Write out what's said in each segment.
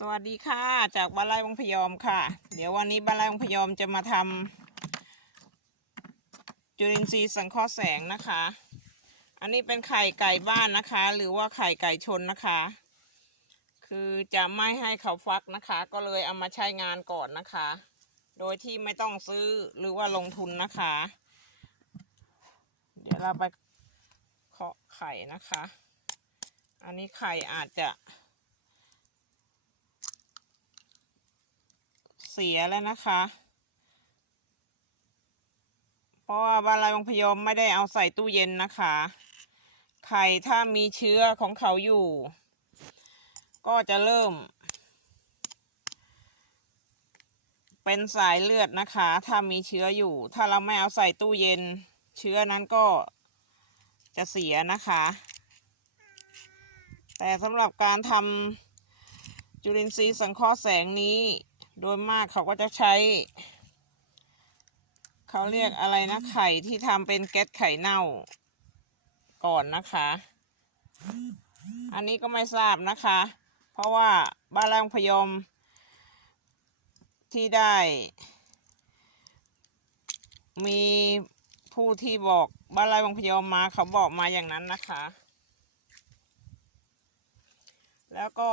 สวัสดีค่ะ จากบ้านไร่วังพยอมค่ะ เดี๋ยววันนี้บ้านไร่วังพยอมจะมาทำจุลินทรีย์สังเคราะห์แสงนะคะ อันนี้เป็นไข่ไก่บ้านนะคะ หรือว่าไข่ไก่ชนนะคะ คือจะไม่ให้เขาฟักนะคะ ก็เลยเอามาใช้งานก่อนนะคะ โดยที่ไม่ต้องซื้อหรือว่าลงทุนนะคะ เดี๋ยวเราไปเคาะไข่นะคะ อันนี้ไข่อาจจะ เสียแล้วนะคะ เพราะว่าบาลายวังพยมไม่ได้เอาใส่ตู้เย็นนะคะ ไข่ถ้ามีเชื้อของเขาอยู่ ก็จะเริ่ม เป็นสายเลือดนะคะ ถ้ามีเชื้ออยู่ ถ้าเราไม่เอาใส่ตู้เย็น เชื้อนั้นก็จะเสียนะคะ แต่สำหรับการทำจุลินทรีย์สังเคราะห์แสงนี้ โดยมากเขาก็จะใช้ เขาเรียกอะไรนะไข่ที่ทำเป็นแก๊สไข่เน่าก่อนนะคะ อันนี้ก็ไม่ทราบนะคะ เพราะว่าบ้านแรงพยมที่ได้ มีผู้ที่บอกบ้านไร่วังพยอมมาเขาบอกมาอย่างนั้นนะคะ แล้วก็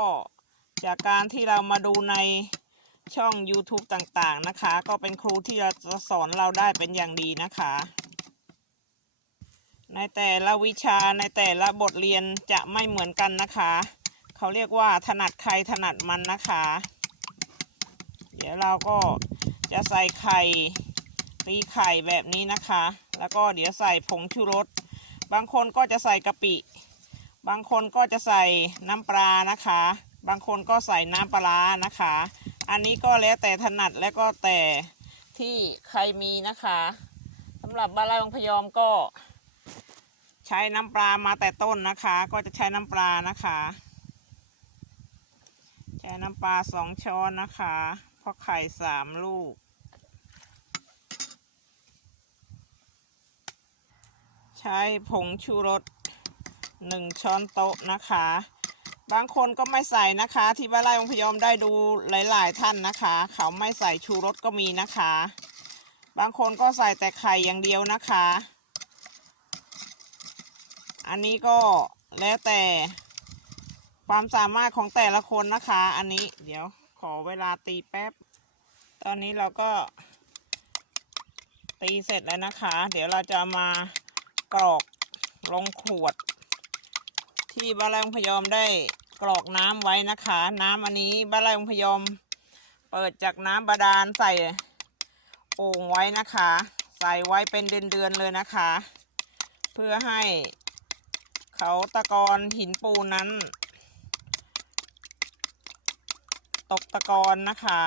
จากการที่เรามาดูใน ช่อง YouTube ต่างๆนะคะ ก็เป็นครูที่จะสอนเราได้เป็นอย่างดีนะคะ ในแต่ละวิชาในแต่ละบทเรียนจะไม่เหมือนกันนะคะ เขาเรียกว่าถนัดใครถนัดมันนะคะ เดี๋ยวเราก็จะใส่ไข่ตีไข่แบบนี้นะคะ แล้วก็เดี๋ยวใส่ผงชูรส บางคนก็จะใส่กะปิ บางคนก็จะใส่น้ำปลานะคะ บางคนก็ใส่น้ำปลาร้านะคะ อันนี้ก็แล้วแต่ถนัดและก็แต่ที่ใครมีนะคะสำหรับบ้านไร่องพยอมก็ ใช้น้ำปลามาแต่ต้นนะคะ ก็จะใช้น้ำปลานะคะใช้น้ำปลาสองช้อนนะคะพราะไข่สามลูก ใช้ผงชูรสหนึ่งช้อนโต๊ะนะคะ บางคนก็ไม่ใส่นะคะ ที่บ้านไร่องพยอมได้ดูหลาย ๆ ท่านนะคะ เขาไม่ใส่ชูรสก็มีนะคะ บางคนก็ใส่แต่ไข่อย่างเดียวนะคะ อันนี้ก็แล้วแต่ความสามารถของแต่ละคนนะคะ อันนี้เดี๋ยวขอเวลาตีแป๊บ ตอนนี้เราก็ ตีเสร็จแล้วนะคะ เดี๋ยวเราจะมากรอกลงขวด ที่บ้านไร่องพยอมได้กรอกน้ำไว้นะคะ น้ำอันนี้บ้านไร่องพยอม เปิดจากน้ำบาดาลใส่โอ่งไว้นะคะ ใส่ไว้เป็นเดือนๆเลยนะคะ เพื่อให้เขาตะกอนหินปูนนั้น ตกตะกอนนะคะ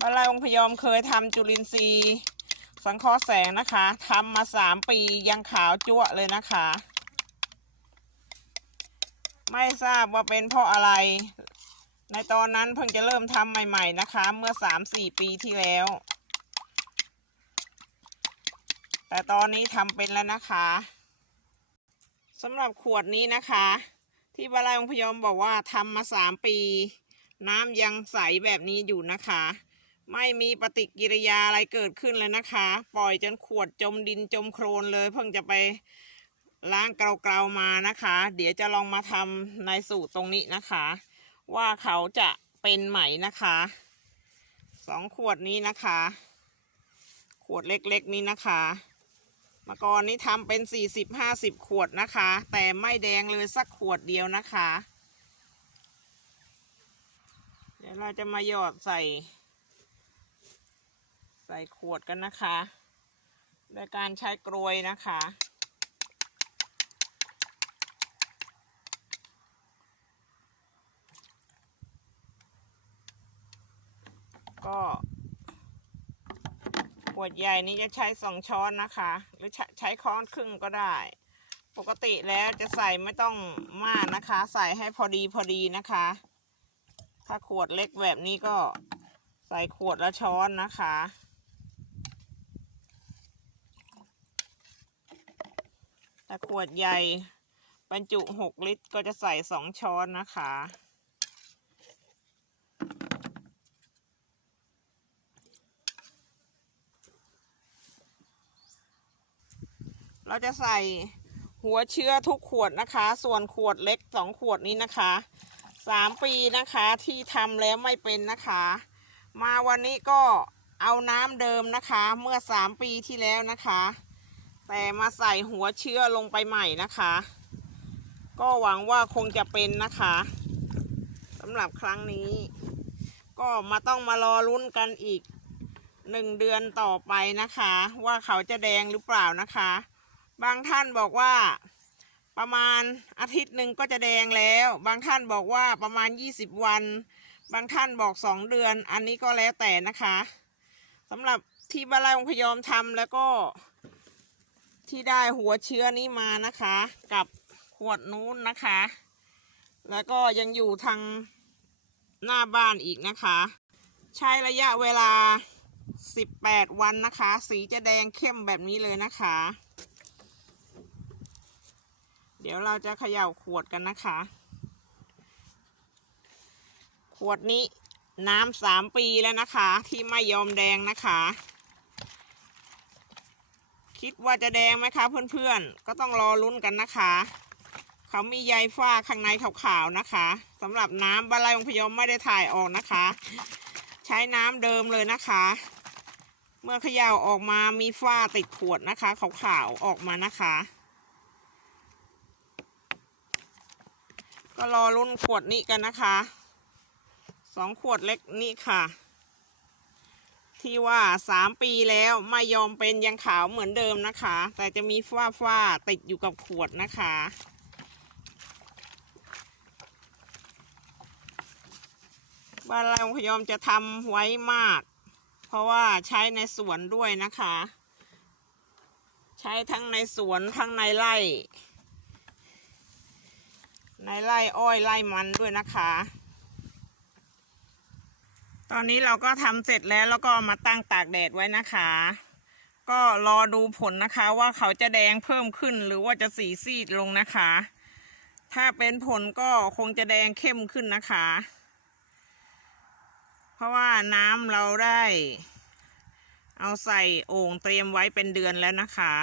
บ้านไร่องพยอมเคยทำจุลินทรีย์ สังเคราะห์แสงนะคะทำมาสามปียังขาวจั่วเลยนะคะ ไม่ทราบว่าเป็นเพราะอะไร ในตอนนั้นเพิ่งจะเริ่มทำใหม่ๆนะคะ เมื่อสามสี่ปีที่แล้ว แต่ตอนนี้ทำเป็นแล้วนะคะสำหรับขวดนี้นะคะ ที่บาลายองพยอมบอกว่าทำมาสามปี น้ำยังใสแบบนี้อยู่นะคะ ไม่มีปฏิกิริยาอะไรเกิดขึ้นเลยนะคะ ปล่อยจนขวดจมดินจมโครนเลย เพิ่งจะไปล้างเกลาๆมานะคะ เดี๋ยวจะลองมาทำในสูตรตรงนี้นะคะ ว่าเขาจะเป็นไหมนะคะสองขวดนี้นะคะ ขวดเล็กๆนี้นะคะเมื่อก่อนนี้ทำเป็นสี่สิบห้าสิบขวดนะคะ แต่ไม่แดงเลยสักขวดเดียวนะคะ เดี๋ยวเราจะมาหยอดใส่ ส่ขวดกันนะคะ โดยการใช้กรวยนะคะ ก็ขวดใหญ่นี้จะใช้สองช้อนนะคะ หรือใช้ใช้ค้อนครึ่งก็ได้ ปกติแล้วจะใส่ไม่ต้องมากนะคะ ใส่ให้พอดีพอดีนะคะ ถ้าขวดเล็กแบบนี้ก็ใส่ขวดละช้อนนะคะ แต่ขวดใหญ่บรรจุหกลิตรก็จะใส่สองช้อนนะคะ เราจะใส่หัวเชื้อทุกขวดนะคะ ส่วนขวดเล็กสองขวดนี้นะคะสามปีนะคะที่ทำแล้วไม่เป็นนะคะ มาวันนี้ก็เอาน้ำเดิมนะคะ เมื่อสามปีที่แล้วนะคะ แต่มาใส่หัวเชื้อลงไปใหม่นะคะ ก็หวังว่าคงจะเป็นนะคะสำหรับครั้งนี้ ก็มาต้องมารอลุ้นกันอีกหนึ่งเดือนต่อไปนะคะ ว่าเขาจะแดงหรือเปล่านะคะ บางท่านบอกว่าประมาณอาทิตย์หนึ่งก็จะแดงแล้ว บางท่านบอกว่าประมาณ 20 วัน บางท่านบอก 2 เดือน อันนี้ก็แล้วแต่นะคะสำหรับที่บาลายองพยอมทำแล้วก็ ที่ได้หัวเชื้อนี้มานะคะ กับขวดนู้นนะคะ แล้วก็ยังอยู่ทางหน้าบ้านอีกนะคะ ใช้ระยะเวลา 18 วันนะคะ สีจะแดงเข้มแบบนี้เลยนะคะ เดี๋ยวเราจะเขย่าขวดกันนะคะ ขวดนี้น้ำสามปีแล้วนะคะ ที่ไม่ยอมแดงนะคะ คิดว่าจะแดงไหมคะเพื่อนๆ ก็ต้องรอลุ้นกันนะคะ เขามีใยฝ้าข้างในขาวๆนะคะสำหรับน้ำบาลายองพยอมไม่ได้ถ่ายออกนะคะ ใช้น้ำเดิมเลยนะคะ เมื่อเขย่าออกมามีฝ้าติดขวดนะคะขาวๆออกมานะคะ ก็รอรุ่นขวดนี้กันนะคะสองขวดเล็กนี่ค่ะ ที่ว่าสามปีแล้วไม่ยอมเป็นยังขาวเหมือนเดิมนะคะ แต่จะมีฝ้าฝ้าติดอยู่กับขวดนะคะ บ้านเราพยอมจะทำไว้มาก เพราะว่าใช้ในสวนด้วยนะคะ ใช้ทั้งในสวนทั้งในไร่ ในไร่อ้อยไร่มันด้วยนะคะ ตอนนี้เราก็ทำเสร็จแล้วแล้วก็มาตั้งตากแดดไว้นะคะ ก็รอดูผลนะคะว่าเขาจะแดงเพิ่มขึ้นหรือว่าจะสีซีดลงนะคะ ถ้าเป็นผลก็คงจะแดงเข้มขึ้นนะคะ เพราะว่าน้ำเราได้ เอาใส่โอ่งเตรียมไว้เป็นเดือนแล้วนะคะ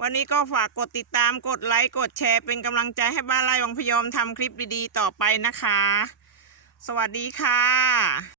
วันนี้ก็ฝากกดติดตามกดไลค์กดแชร์เป็นกำลังใจให้บ้านไร่วังพยอมทำคลิปดีๆต่อไปนะคะ สวัสดีค่ะ